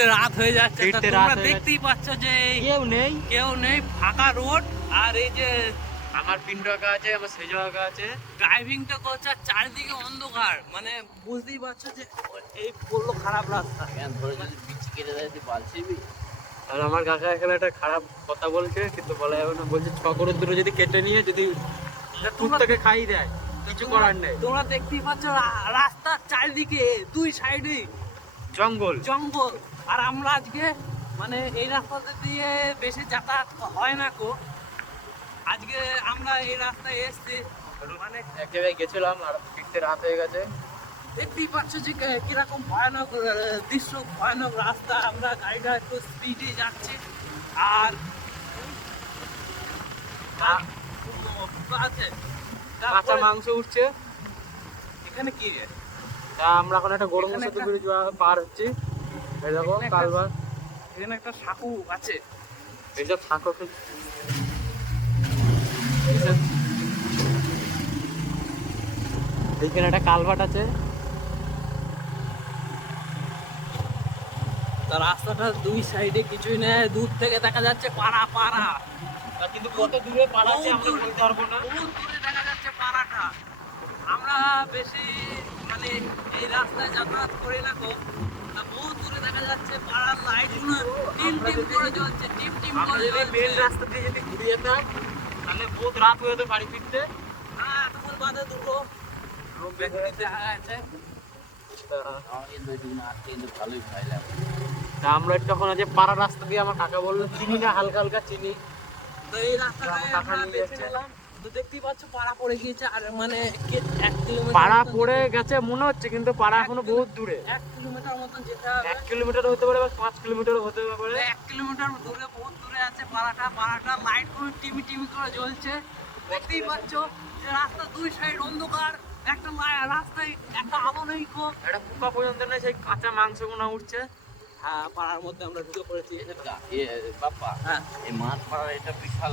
ফিরতে রাত হয়ে যাচ্ছে, তা তোমরা দেখতেই পাচ্ছ যে কেউ নেই, ফাঁকা রোড। আর এই যে আমার পিন্টু আঁকা আছে, আমার সেজো আঁকা আছে, ড্রাইভিংটা করছে আর চারিদিকে অন্ধকার, মানে বুঝতেই পারছো যে এই পড়লো খারাপ রাস্তা। ধরে যদি বিচি কেটে দেয় তুই বালছিবি। আর আমার কাকা এখানে একটা খারাপ কথা বলছে, কিন্তু বলা যাবে না। বলছে 6 করোড় দূরে যদি কেটে নিয়ে যদি কুত্তাকে খাই দেয়, কিছু করার নেই। তোমরা দেখতেই পাচ্ছ রাস্তার চারিদিকে দুই সাইডে জঙ্গল। জঙ্গল। আর আমরা আজকে মানে এই রাস্তাতে দিয়ে বেশি যাতায়াত হয় না কো, আজকে আমরা এই রাস্তায় এসছি, মানে এক জায়গায় গেছিলাম আর ফিরতে রাত হয়ে গেছে। দেখতেই পাচ্ছ যে কিরকম ভয়ানক দৃশ্য, ভয়ানক রাস্তা। আমরা গাড়িটা একটু স্পিডে যাচ্ছে আর আছে কাঁচা মাংস উঠছে। এখানে কি রে? তা আমরা এখন একটা গরম এখানে সেতু ব্রিজ পার হচ্ছি। এই দেখো এখানে একটা- কালবার, এখানে একটা সাঁকু আছে। এইসব থাকো। এইখানে একটা কালভার্ট আছে। তা রাস্তাটার দুই সাইডে কিছুই নেই, দূর থেকে দেখা যাচ্ছে পাড়া পাড়া। কিন্তু কত দূরে পাড়া আছে আমরা বলতে পারবো না। বহুত দূরে দেখা যাচ্ছে পাড়াটা। আমরা বেশি মানে এই রাস্তায় যাতায়াত করি না তো, তা বহুত দূরে দেখা যাচ্ছে পাড়ার লাইটগুলো টিম টিম করে জ্বলছে, টিম টিম আমরা করে যদি জ্বলছে। মেন রাস্তা দিয়ে যদি ঘুরে যেতাম তাহলে বহুত রাত হয়ে যেত বাড়ি ফিরতে। হ্যাঁ, এতক্ষণ বাদে দুটো ব্যক্তি দেখা যাচ্ছে। আমার কিন্তু ওই দিন আজকে কিন্তু ভালোই খাইলাম। তা আমরা তখন যে পাড়া রাস্তা দিয়ে আমার কাকা বললো চিনি না, হালকা হালকা চিনি। তো এই রাস্তাটায় টাকা আমরা নিয়ে বেছে যাচ্ছে। নিলাম। তো দেখতেই পাচ্ছ পাড়া পড়ে গিয়েছে, আর মানে 1 কিলোমিটার পাড়া মতন পড়ে গেছে মনে হচ্ছে, কিন্তু পাড়া এখনো বহুত দূরে। 1 কিলোমিটার মতন যেতে হবে। 1 কিলোমিটার হতে পারে বা 5 কিলোমিটার হতে পারে। 1 কিলোমিটার দূরে, বহুত দূরে আছে পাড়াটা লাইট গুলো টিমি টিমি করে জ্বলছে। দেখতেই পাচ্ছ যে রাস্তা দুই সাইড অন্ধকার, একটা রাস্তায় একটা আলো নেই কো। একটা পোকা পর্যন্ত নেই, সেই কাঁচা মাংস গুনা উঠছে। হ্যাঁ, পাড়ার মধ্যে আমরা ঢুকে পড়েছি। বাপ্পা, হ্যাঁ, এই মাছ মারার এটা বিশাল